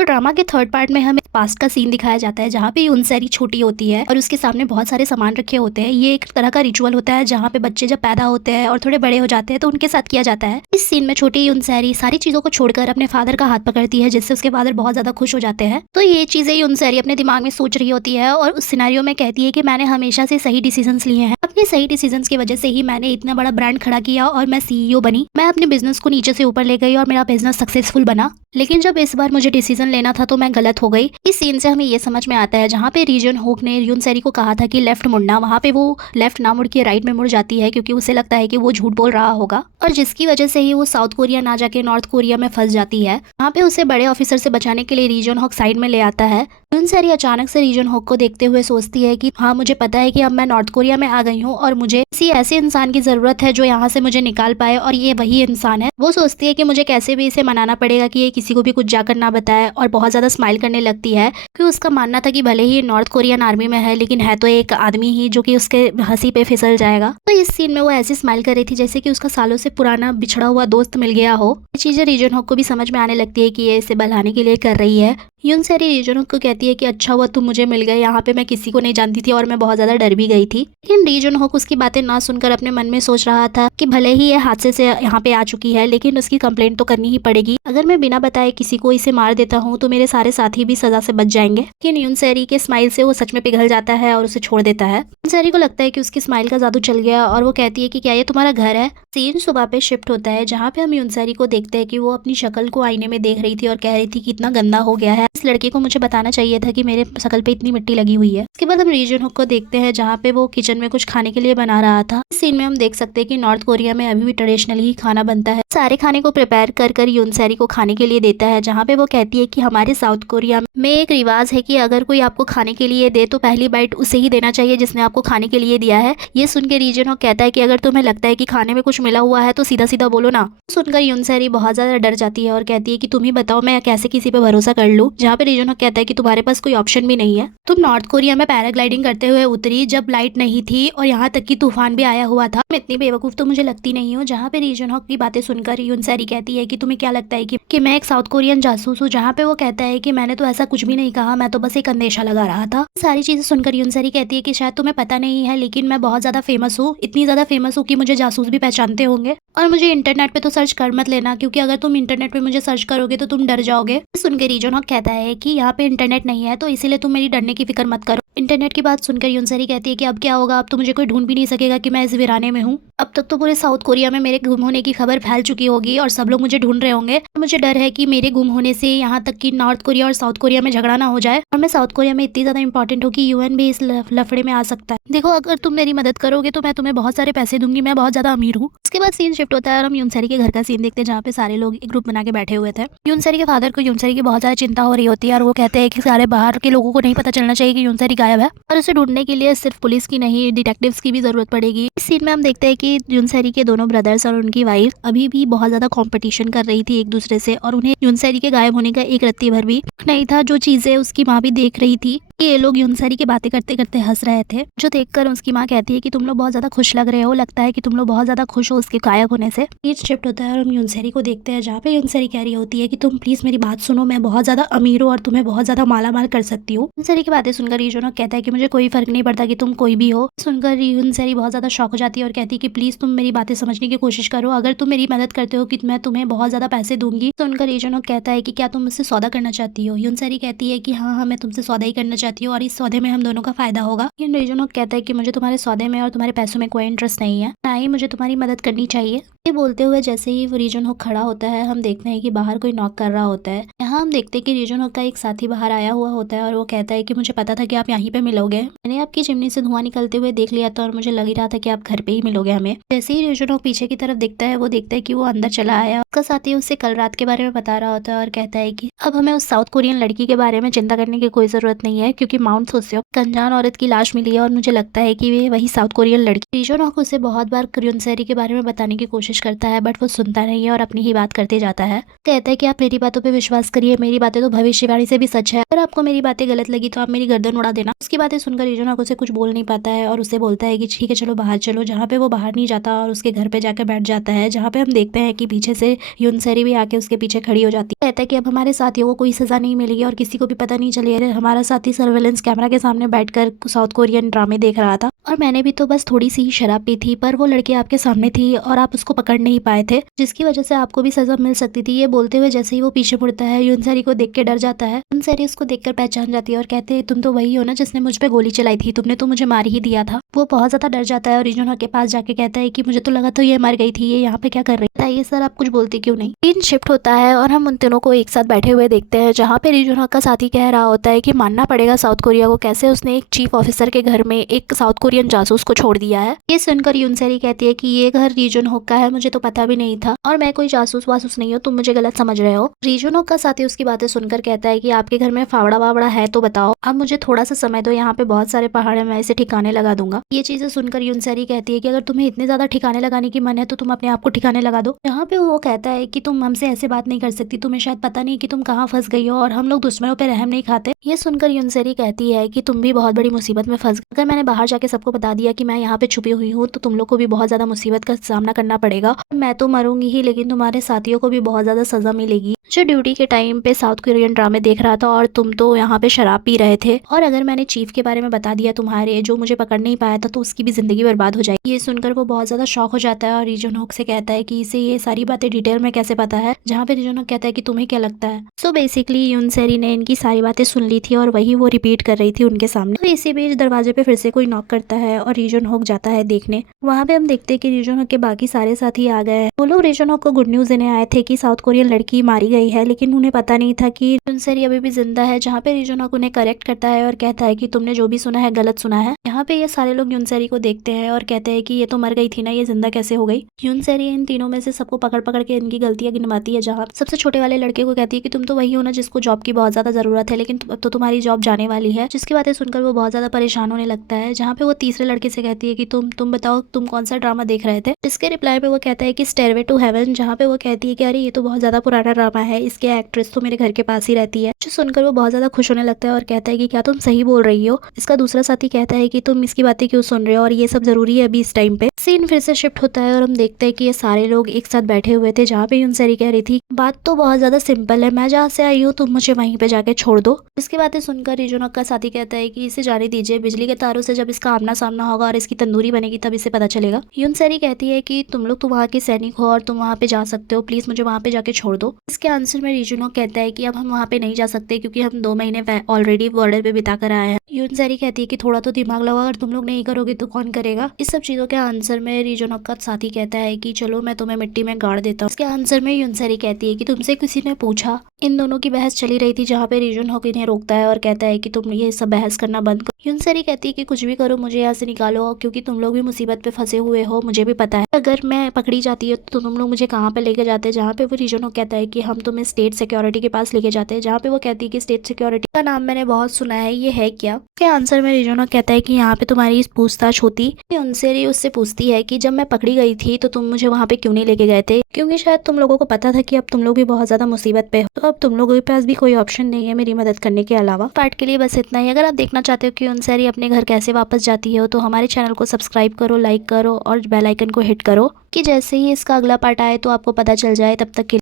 तो ड्रामा के third part में हमें पास्ट का सीन दिखाया जाता है जहाँ पे यूनसेरी छोटी होती है और उसके सामने बहुत सारे सामान रखे होते हैं। ये एक तरह का रिचुअल होता है जहाँ पे बच्चे जब पैदा होते हैं और थोड़े बड़े हो जाते हैं तो उनके साथ किया जाता है। इस सीन में छोटी यूनसेरी सारी चीजों को छोड़कर अपने फादर का हाथ पकड़ती है, जिससे उसके फादर बहुत ज्यादा खुश हो जाते हैं। तो ये चीजें यूनसेरी अपने दिमाग में सोच रही होती है और उस सिनेरियो में कहती है कि मैंने हमेशा से सही डिसीजंस लिए हैं। अपने सही डिसीजंस की वजह से ही मैंने इतना बड़ा ब्रांड खड़ा किया और मैं सीईओ बनी। मैं अपने बिजनेस को नीचे से ऊपर ले गई और मेरा बिजनेस सक्सेसफुल बना। लेकिन जब इस बार मुझे डिसीजन लेना था तो मैं गलत हो गई। इस सीन से हमें ये समझ में आता है जहाँ पे री जन होक ने यूनसेरी को कहा था कि लेफ्ट मुड़ना, वहाँ पे वो लेफ्ट ना मुड़ के राइट में मुड़ जाती है क्योंकि उसे लगता है कि वो झूठ बोल रहा होगा और जिसकी वजह से ही वो साउथ कोरिया ना जाके नॉर्थ कोरिया में फंस जाती है। वहाँ पे उसे बड़े ऑफिसर से बचाने के लिए री जन होक साइड में ले आता है। यूनसेरी अचानक से री जन होक को देखते हुए सोचती है कि हाँ, मुझे पता है कि अब मैं नॉर्थ कोरिया में आ गई हूँ और मुझे किसी ऐसे इंसान की जरूरत है जो यहाँ से मुझे निकाल पाए और ये वही इंसान है। वो सोचती है कि मुझे कैसे भी इसे मनाना पड़ेगा कि ये किसी को भी कुछ जाकर ना बताए और बहुत ज्यादा स्माइल करने लगती है क्योंकि उसका मानना था कि भले ही नॉर्थ कोरियन आर्मी में है लेकिन है तो एक आदमी ही जो कि उसके हंसी पे फिसल जाएगा। तो इस सीन में वो ऐसी स्माइल कर रही थी जैसे कि उसका सालों से पुराना बिछड़ा हुआ दोस्त मिल गया हो। ये चीजें री जन होक को भी समझ में आने लगती है कि ये इसे बहलाने के लिए कर रही है। यूनसेरी री जन होक को कहती है कि अच्छा हुआ तुम मुझे मिल गए, यहाँ पे मैं किसी को नहीं जानती थी और मैं बहुत ज्यादा डर भी गई थी। लेकिन री जन होक उसकी बातें ना सुनकर अपने मन में सोच रहा था कि भले ही ये हादसे से यहाँ पे आ चुकी है लेकिन उसकी कंप्लेंट तो करनी ही पड़ेगी। अगर मैं बिना बताए किसी को इसे मार देता हूँ तो मेरे सारे साथी भी सजा से बच जाएंगे। लेकिन यूनसेरी के स्माइल से वो सच में पिघल जाता है और उसे छोड़ देता है। यूनसेरी को लगता है कि उसकी स्माइल का जादू चल गया और वो कहती है कि क्या ये तुम्हारा घर है। सीन सुबह पे शिफ्ट होता है जहाँ पे हम यूनसेरी को देखते हैं कि वो अपनी शक्ल को आईने में देख रही थी और कह रही थी कि इतना गंदा हो गया है, इस लड़के को मुझे बताना चाहिए था कि मेरे शक्ल पे इतनी मिट्टी लगी हुई है। उसके बाद हम री जन होक को देखते हैं जहाँ पे वो किचन में कुछ खाने के लिए बना रहा था। इस सीन में हम देख सकते हैं कि नॉर्थ कोरिया में अभी भी ट्रेडिशनली ही खाना बनता है। सारे खाने को प्रिपेयर कर यूनसेरी को खाने के लिए देता है जहाँ पे वो कहती है कि हमारे साउथ कोरिया में एक रिवाज है कि अगर कोई आपको खाने के लिए दे तो पहली बाइट उसे ही देना चाहिए जिसने आपको खाने के लिए दिया है। ये सुन के री जन होक कहता है कि अगर तुम्हें लगता है कि खाने में कुछ मिला हुआ है तो सीधा सीधा बोलो ना। सुनकर यूनसेरी बहुत ज्यादा डर जाती है और कहती है कि तुम ही बताओ मैं कैसे किसी पे भरोसा कर लूं। जहाँ पे री जन होक कहता है कि तुम्हारे पास कोई ऑप्शन भी नहीं है। तुम नॉर्थ कोरिया में पैराग्लाइडिंग करते हुए उतरी जब लाइट नहीं थी और यहाँ तक कि तूफान भी आया हुआ था। मैं इतनी बेवकूफ तो मुझे लगती नहीं हूँ। जहाँ पे री जन होक की बातें सुनकर यूनसेरी कहती है कि तुम्हें क्या लगता है कि मैं एक साउथ कोरियन जासूस हूँ। जहाँ पे वो कहता है कि मैंने तो ऐसा कुछ भी नहीं कहा, मैं तो बस एक अंदेशा लगा रहा था। सारी चीजें सुनकर यूनसेरी कहती है कि शायद तुम्हें पता नहीं है लेकिन मैं बहुत ज्यादा फेमस हूँ, इतनी ज्यादा फेमस हूँ कि मुझे जासूस भी पहचानते होंगे और मुझे इंटरनेट पे तो सर्च कर मत लेना क्योंकि अगर तुम इंटरनेट पे मुझे सर्च करोगे तो तुम डर जाओगे। सुनकर री जन होक कहता है कि यहाँ पे इंटरनेट नहीं है तो इसीलिए तुम मेरी डरने की फिक्र मत करो। इंटरनेट की बात सुनकर यूनसेरी कहती है कि अब क्या होगा, अब तो मुझे कोई ढूंढ भी नहीं सकेगा कि मैं इस वीराने में हूँ। अब तक तो पूरे साउथ कोरिया में मेरे गुम होने की खबर फैल चुकी होगी और सब लोग मुझे ढूंढ रहे होंगे। मुझे डर है कि मेरे गुम होने से यहाँ तक कि नॉर्थ कोरिया और साउथ कोरिया में झगड़ा ना हो जाए और मैं साउथ कोरिया में इतनी ज्यादा इंपॉर्टेंट हूँ कि यूएन भी इस लफड़े में आ सकता है। देखो, अगर तुम मेरी मदद करोगे तो मैं तुम्हें बहुत सारे पैसे दूंगी, मैं बहुत ज्यादा अमीर हूँ। उसके बाद सीन शिफ्ट होता है और हम यूनसेरी के घर का सीन देखते हैं जहाँ पे सारे लोग एक ग्रुप बना के बैठे हुए थे। यूनसेरी के फादर को यूनसेरी की बहुत ज्यादा चिंता हो रही होती है और वो कहते हैं कि सारे बाहर के लोगों को नहीं पता चलना चाहिए कि यूनसेरी गायब है और उसे ढूंढने के लिए सिर्फ पुलिस की नहीं डिटेक्टिव्स की भी जरूरत पड़ेगी। इस सीन में हम देखते हैं कि यूनसेरी के दोनों ब्रदर्स और उनकी वाइफ अभी भी बहुत ज्यादा कंपटीशन कर रही थी एक दूसरे से और उन्हें यूनसेरी के गायब होने का एक रत्ती भर भी नहीं था। जो चीजें उसकी माँ भी देख रही थी, ये लोग यूनसेरी की बातें करते करते हंस रहे थे, जो देखकर उसकी माँ कहती है कि तुम लोग बहुत ज्यादा खुश लग रहे हो, लगता है कि तुम लोग बहुत ज्यादा खुश हो उसके गायब होने से। ये शिफ्ट होता है और हम यूनसेरी को देखते हैं जहाँ पे यूनसेरी कह रही होती है कि तुम प्लीज मेरी बात सुनो, मैं बहुत ज्यादा अमीर हूँ और तुम्हें बहुत ज्यादा माला माल कर सकती हूँ। यूनसेरी की बातें सुनकर री जन होक कहता है कि मुझे कोई फर्क नहीं पड़ता कि तुम कोई भी हो। सुनकर यूनसेरी बहुत ज्यादा शॉक हो जाती है और कहती है कि प्लीज तुम मेरी बातें समझने की कोशिश करो, अगर तुम मेरी मदद करते हो कि मैं तुम्हें बहुत ज्यादा पैसे दूंगी। सुनकर री जन होक कहता है कि क्या तुम मुझसे सौदा करना चाहती हो। यूनसेरी कहती है कि हाँ हाँ, मैं तुमसे सौदा ही करना चाहती हूँ और इस सौदे में हम दोनों का फायदा होगा। री जन होक कहता है कि मुझे तुम्हारे सौदे में और तुम्हारे पैसों में कोई इंटरेस्ट नहीं है, ना ही मुझे तुम्हारी मदद करनी चाहिए। ये बोलते हुए जैसे ही वो री जन होक खड़ा होता है हम देखते हैं कि बाहर कोई नॉक कर रहा होता है। यहाँ हम देखते हैं कि री जन होक का एक साथी बाहर आया हुआ होता है और वो कहता है कि मुझे पता था कि आप यहीं पे मिलोगे, मैंने आपकी चिमनी से धुआं निकलते हुए देख लिया था और मुझे लग ही रहा था कि आप घर पे ही मिलोगे हमें। जैसे ही री जन होक पीछे की तरफ देखता है वो देखता है कि वो अंदर चला आया। उसका साथी उससे कल रात के बारे में बता रहा होता है और कहता है कि अब हमें उस साउथ कोरियन लड़की के बारे में चिंता करने की कोई जरूरत नहीं है क्योंकि माउंट सोसेओक अनजान औरत की लाश मिली है और मुझे लगता है कि वे वही साउथ कोरियन लड़की। री जन होक उसे बहुत बार यूनसेरी के बारे में बताने की कोशिश कोशिश करता है बट वो सुनता नहीं है और अपनी ही बात करते जाता है। कहता है कि आप मेरी बातों पे विश्वास करिए, मेरी बातें तो भविष्यवाणी से भी सच है। अगर आपको मेरी बातें गलत लगी तो आप मेरी गर्दन उड़ा देना। उसकी बातें सुनकर यूजुनोक उसे कुछ बोल नहीं पाता है और उसे बोलता है कि ठीक है चलो बाहर चलो, जहाँ पे वो बाहर नहीं जाता और उसके घर पे जाकर बैठ जाता है, जहाँ पे हम देखते हैं कि पीछे से यूनसेरी भी आके उसके पीछे खड़ी हो जाती है। कहता है कि अब हमारे साथियों को कोई सजा नहीं मिलेगी और किसी को भी पता नहीं चलेगा हमारा साथी सर्वेलेंस कैमरा के सामने बैठकर साउथ कोरियन ड्रामे देख रहा था और मैंने भी तो बस थोड़ी सी ही शराब पी थी, पर वो लड़की आपके सामने थी और आप उसको पकड़ नहीं पाए थे, जिसकी वजह से आपको भी सजा मिल सकती थी। ये बोलते हुए जैसे ही वो पीछे मुड़ता है यूनसेरी को देख के डर जाता है। यूनसेरी उसको देखकर पहचान जाती है और कहते हैं तुम तो वही हो ना जिसने मुझ पे गोली चलाई थी, तुमने तो मुझे मार ही दिया था। वो बहुत ज्यादा डर जाता है और यूजुनोक के पास जाके कहता है कि मुझे तो लगा था ये मर गई थी, ये यहाँ पे क्या कर रही है, बताइए सर आप कुछ बोलते क्यों नहीं। सीन शिफ्ट होता है और हम उन तीनों को एक साथ बैठे हुए देखते हैं, जहाँ पे यूजुनोक का साथी कह रहा होता है कि मानना पड़ेगा साउथ कोरिया को, कैसे उसने एक चीफ ऑफिसर के घर में एक साउथ कोरियन जासूस को छोड़ दिया है। ये सुनकर यूनसेरी कहती है कि ये घर यूजुनोक का है, मुझे तो पता भी नहीं था और मैं कोई जासूस वासूस नहीं हूँ, तुम मुझे गलत समझ रहे हो। यूजुनोक का साथी उसकी बातें सुनकर कहता है कि आपके घर में फावड़ा वावड़ा है तो बताओ, अब मुझे थोड़ा सा समय दो, यहाँ पे बहुत सारे पहाड़ है, मैं इसे ठिकाने लगा दूंगा। ये चीजें सुनकर यूनसेरी कहती है कि अगर तुम्हें इतने ज्यादा ठिकाने लगाने की मन है तो तुम अपने आप को ठिकाने लगा दो। यहाँ पे वो कहता है कि तुम हमसे ऐसे बात नहीं कर सकती, तुम्हें शायद पता नहीं कि तुम कहाँ फंस गई हो और हम लोग दुश्मनों पे रहम नहीं खाते। ये सुनकर यूनसेरी कहती है कि तुम भी बहुत बड़ी मुसीबत में फंस गई, अगर मैंने बाहर जाके सबको बता दिया कि मैं यहाँ पे छुपी हुई हूँ तो तुम लोग को भी बहुत ज्यादा मुसीबत का सामना करना पड़ेगा। मैं तो मरूंगी ही लेकिन तुम्हारे साथियों को भी बहुत ज्यादा सजा मिलेगी, जो ड्यूटी के टाइम पे साउथ कोरियन ड्रामे देख रहा था और तुम तो यहाँ पे शराब पी रहे थे, और अगर मैंने चीफ के बारे में बता दिया तुम्हारे, जो मुझे पकड़ नहीं पाया था, तो उसकी भी जिंदगी बर्बाद हो जाएगी। ये सुनकर वो बहुत ज्यादा शॉक हो जाता है और यूजुनोक से कहता है कि इसे ये सारी बातें डिटेल में कैसे पता है, जहाँ पे यूजुनोक कहता है कि तुम्हें क्या लगता है। सो बेसिकली यूनसेरी ने इनकी सारी बातें सुन ली थी और वही वो रिपीट कर रही थी उनके सामने। तो इसी बीच दरवाजे पे फिर से कोई नॉक करता है और यूजुनोक जाता है देखने। वहाँ पे हम देखते हैं कि यूजुनोक के बाकी सारे साथी आ गए हैं। वो लोग यूजुनोक को गुड न्यूज देने आए थे कि साउथ कोरियन लड़की मारी गई है, लेकिन उन्हें पता नहीं था कि यूनसेरी अभी भी जिंदा है, जहाँ पे यूजुनोक उन्हें करेक्ट करता है और कहता है कि तुमने जो भी सुना है गलत सुना है। यहाँ पे ये सारे लोग यूनसेरी को देखते हैं और कहते हैं कि ये तो मर गई थी ना, ये जिंदा कैसे हो गई। यूनसेरी इन तीनों में से सबको पकड़ पकड़ के इनकी गलतियां गिनवाती है, जहाँ सबसे छोटे वाले लड़के को कहती है कि तुम तो वही हो ना जिसको जॉब की बहुत ज्यादा जरूरत है, लेकिन अब तो तुम्हारी जॉब जाने वाली है। जिसकी बातें सुनकर वो बहुत ज्यादा परेशान होने लगता है, जहाँ पे वो तीसरे लड़के से कहती है कि तुम बताओ तुम कौन सा ड्रामा देख रहे थे। इसके रिप्लाई में वो कहता है कि स्टेयरवे टू हेवन, जहाँ पे वो कहती है कि अरे ये तो बहुत ज्यादा पुराना ड्रामा है, इसके एक्ट्रेस तो मेरे घर के पास ही रहती है। जो सुनकर वो बहुत ज्यादा खुश होने लगता है और कहता है कि क्या तुम सही बोल रही हो। इसका दूसरा साथी कहता है कि तुम इसकी बातें क्यों सुन रहे हो और ये सब जरूरी है अभी इस टाइम पे। सीन फिर से शिफ्ट होता है और हम देखते हैं कि ये सारे लोग एक साथ बैठे हुए थे, जहाँ पे यूनसेरी कह रही थी बात तो बहुत ज्यादा सिंपल है, मैं जहाँ से आई हूँ तुम मुझे वहीं पे जाके छोड़ दो। इसकी बातें सुनकर यूजुनोक का साथी कहता है कि इसे जाने दीजिए, बिजली के तारों से जब इसका आमना सामना होगा और इसकी तंदूरी बनेगी तब इसे पता चलेगा। यूनसेरी कहती है कि तुम लोग तो वहाँ के सैनिक हो और तुम वहाँ पे जा सकते हो, प्लीज मुझे वहाँ पे जाके छोड़ दो। इसके आंसर में यूजुनोक कहता है कि अब हम वहाँ पे नहीं जा सकते क्योंकि हम 2 महीने ऑलरेडी बॉर्डर पे बिता कर आए हैं। यूनसेरी कहती है कि थोड़ा तो दिमाग लगाओ, अगर तुम लोग नहीं करोगे तो कौन करेगा। इस सब चीजों के आंसर में यूजुनोक का साथी कहता है कि चलो मैं तुम्हें मिट्टी में गाड़ देता हूँ। इसके आंसर में यूनसेरी कहती है कि तुमसे किसी ने पूछा। इन दोनों की बहस चली रही थी, जहाँ पे यूजुनोक इन्हें रोकता है और कहता है कि तुम ये सब बहस करना बंद करो। यूनसेरी कहती है कि कुछ भी करो मुझे यहाँ से निकालो, क्योंकि तुम लोग भी मुसीबत पे फंसे हुए हो, मुझे भी पता है। अगर मैं पकड़ी जाती है तो तुम लोग मुझे कहाँ पे लेके जाते हैं। जहाँ पे वो यूजुनोक कहता है कि हम तुम्हें स्टेट सिक्योरिटी के पास लेके जाते हैं, जहाँ पे वो कहती है कि स्टेट सिक्योरिटी का नाम मैंने बहुत सुना है, ये है क्या। उसके आंसर में यूजुनोक कहता है कि यहाँ पे तुम्हारी पूछताछ होती। यूनसेरी उससे पूछती है कि जब मैं पकड़ी गई थी तो तुम मुझे वहाँ पे क्यों नहीं लेके गए थे, क्योंकि शायद तुम लोगों को पता था कि अब तुम लोग भी बहुत ज्यादा मुसीबत पे हो, तो अब तुम लोगों के पास भी कोई ऑप्शन नहीं है मेरी मदद करने के अलावा। पार्ट के लिए बस इतना ही। अगर आप देखना चाहते हो कि यूनसेरी अपने घर कैसे वापस जाती है तो हमारे चैनल को सब्सक्राइब करो, लाइक करो और बेल आइकन को हिट करो कि जैसे ही इसका अगला पार्ट आए तो आपको पता चल जाए। तब तक के